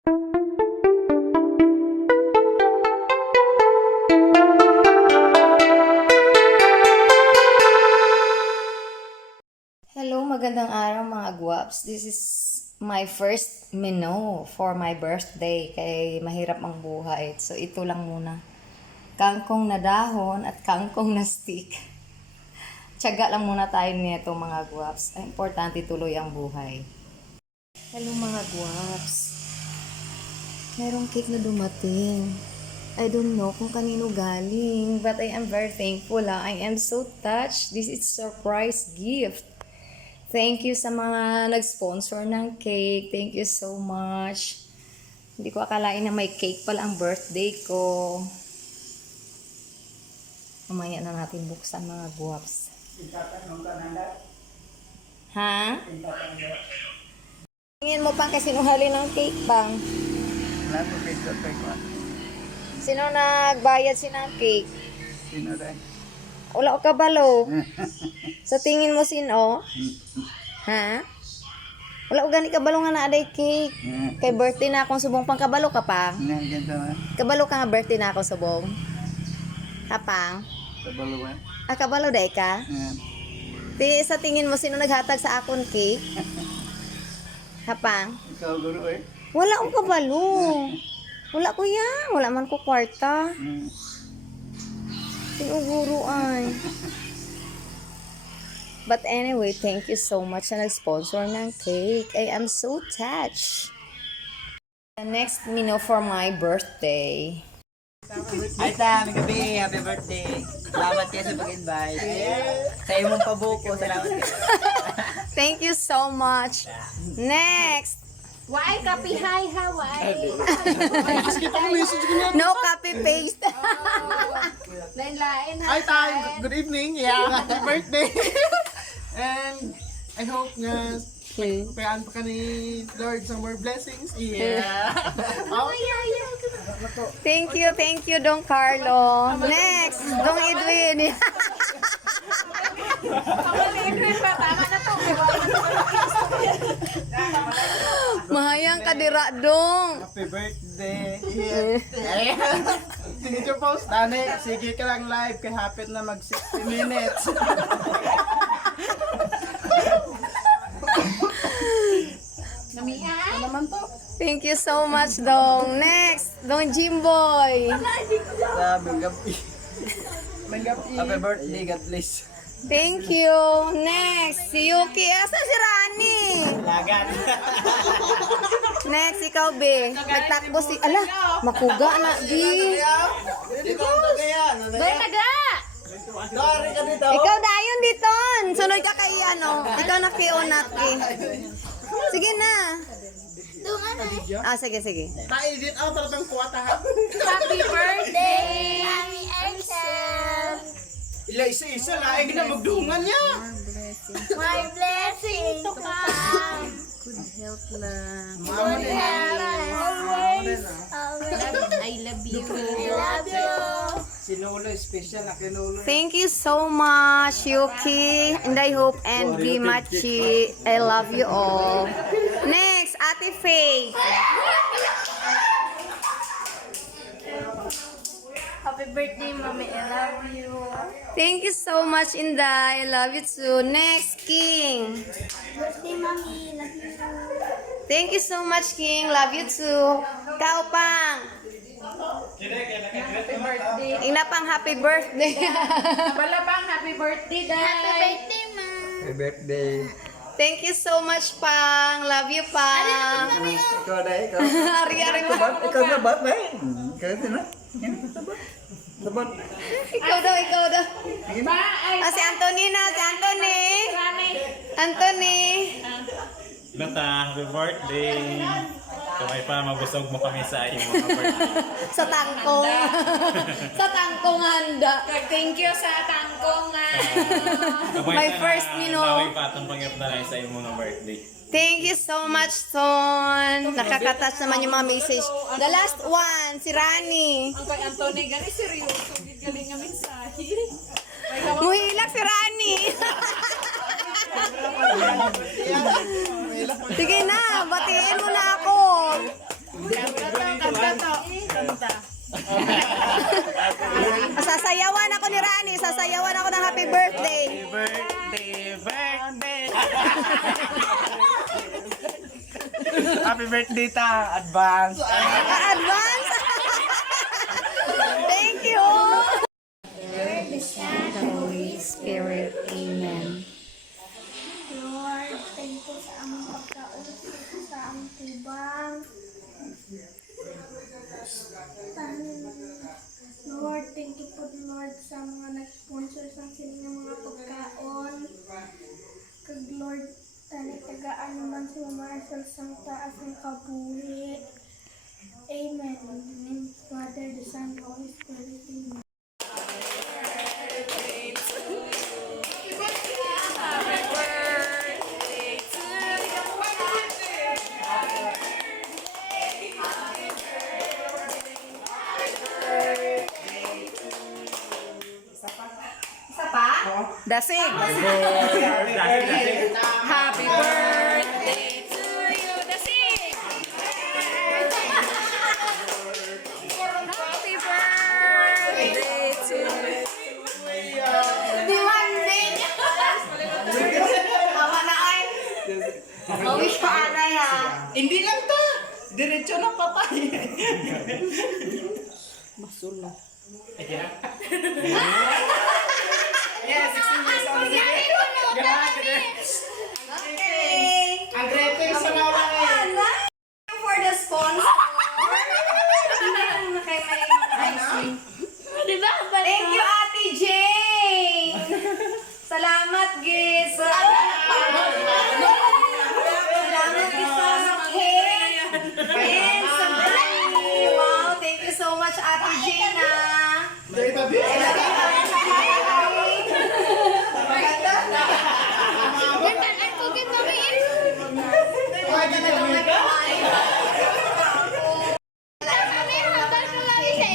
Hello, magandang araw mga guwaps. This is my first menu for my birthday kay mahirap ang buhay. So ito lang muna. Kangkong na dahon at kangkong na stick. Tiyaga lang muna tayo nito mga guwaps. Importante tuloy ang buhay. Hello mga guwaps. Merong cake na dumating. I don't know kung kanino galing, but I am very thankful. I am so touched. This is surprise gift. Thank you sa mga nag-sponsor ng cake. Thank you so much. Hindi ko akalain na may cake pala ang birthday ko. Mamaya na natin buksan mga guwaps. Ha? Tingin mo pang kasi sinungaling ng cake pang. Sino nagbayad ng cake? Sino rin? Wala ko kabalo. Sa tingin mo sino? Ha? Wala ko gani kabalo nga na aday cake. Kay birthday na akong subong pang kabalo ka pa. Kabalo ka nga birthday na akong subong. Kapang? Kabaluan? Kabalo day ka? Sa tingin mo sino naghatag sa akong cake? Kapang? Ikaw guro eh? Wala akong kabalo. Wala ko yan. Wala man ko kwarta. Sinuguro ay. But anyway, thank you so much na nag-sponsor ng cake. I am so touched. The next menu for my birthday. Ay may gabi, happy birthday. Salamat kayo sa pag-invite. Sa imong pabuko, salamat kayo. Thank you so much. Next. Why copy hi Hawaii? No copy paste. Lain-lain ha. Hi, Tay. Good evening. Yeah, happy birthday. And I hope nga payaan pa ka ni Lord some more blessings. Yeah. Thank you, Don Carlo. Next, Don Edwin. Edwin pa, tama na to. Mahayang kadira, Dong. Happy birthday. Yeah. Sige yung post, Dani. Sige ka lang live kay hapit na mag 60 minutes. Namihan? Naman to. Thank you so much, Dong. Next, Dong Jimboy. Sabi gabi. Magapi. Happy birthday, God bless. Thank you. Next, si Yuki. Asa si Rani? Lagan. Next, ikaw, Be. Nagtakbo si... Ala, makuga na, Be. Dito ang tagayan. Doon naga! Dari ka dito. Ikaw dayon diton. Sunod ka kay ano. Ikaw na kiunat eh. Sige na. Sige. Na-edit out talagang kuwata ha. Happy birthday! Happy Excel! Ila isa-isa na ay ginamagdungan niya. My blessing to come! Mama din. Always! I love you! I love you! Sinulo, special na kinulo. Thank you so much, Yuki. And I hope and be Machi. I love you all. Next, Ate Faye. Happy birthday, Mommy! I love you! Thank you so much, Inday. I love you too. Next, King. Birthday, Mommy! Love you! Thank you so much, King. Love you too. Kaupang. Happy birthday! Ina pang happy birthday. Wala pang happy birthday, Day! Happy birthday, Ma! Happy birthday. Thank you so much, Pang. Love you, Pang. Ikaw na, ikaw. Ari-ari mo. Ikaw na ba, ba? Ikaw na. Sabot. Ikaw daw. Ba, ay, Si Anthony na. Si Anthony. Rani! Anthony. Bata, happy birthday! Kamay pa, mabusog mo kami sa iyong mga birthday. Sa tangkong. Sa tangkong handa. Thank you sa tangkong nga! My first menu. Baway pa itong pangyap na lang sa iyong mga birthday. Thank you so much, Son. Nakakatas naman yung mga message. The last one, si Rani. Ang kay Anthony, gani seryoso, galing nga mensahe. Muhilak si Rani. Sige na, batiin mo na ako. happy birthday ta. Advance. Advance! Thank you! The Holy Spirit. Amen. Lord, thank you sa aming pagkaon, sa aming tubang. Lord, thank you po Lord sa mga nag-sponsor sa sining mga pagkaon. Kag Lord, tani tagaan naman si Mama Arsel sang taas ng kabuhi. Amen. In the name of the Father, the Son, and the Holy Spirit. Amen. Dasig. Happy birthday to you, Dasig. Happy birthday to you. Demanding. Tama na ay. Wish pa anay ha. Hindi lang to. Diretso ng patay. Yes, 16 years old. Okay. Ang grepe sa nawa Thank you for the sponsor. Kay may icing. Thank you, Ate Jane. Salamat, Gis. Salamat, Gis, sa cake. And sa brownie. Wow, thank you so much, Ate Jane. Dari tabi. I love you, Ate Jane. Maganda. Maganda naman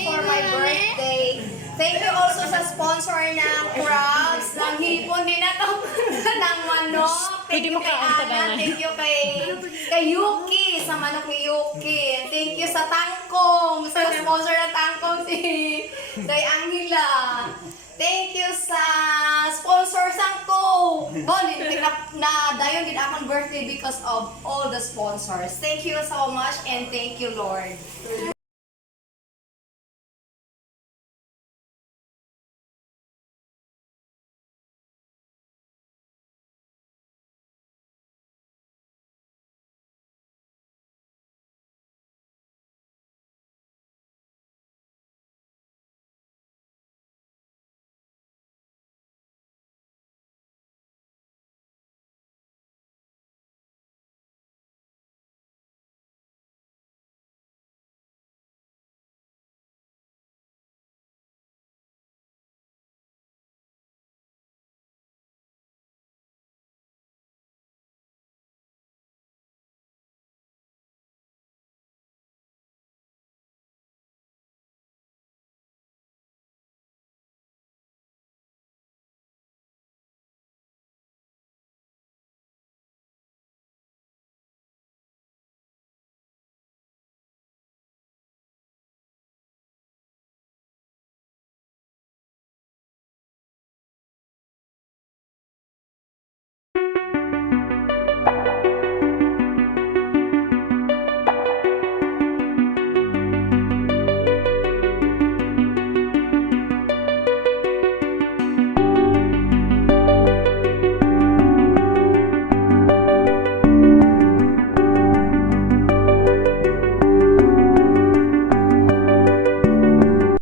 for my birthday. Thank you also sa sponsor ng crabs, ng hipon din na to, ng manok. Thank you kay Ana, thank you kay Yuki, sa manok ni Yuki. Thank you sa Tangkong, sa sponsor ng Tangkong si kay Angela. Thank you sa sponsor Sangko. Na dayon din akong birthday because of all the sponsors. Thank you so much and thank you, Lord.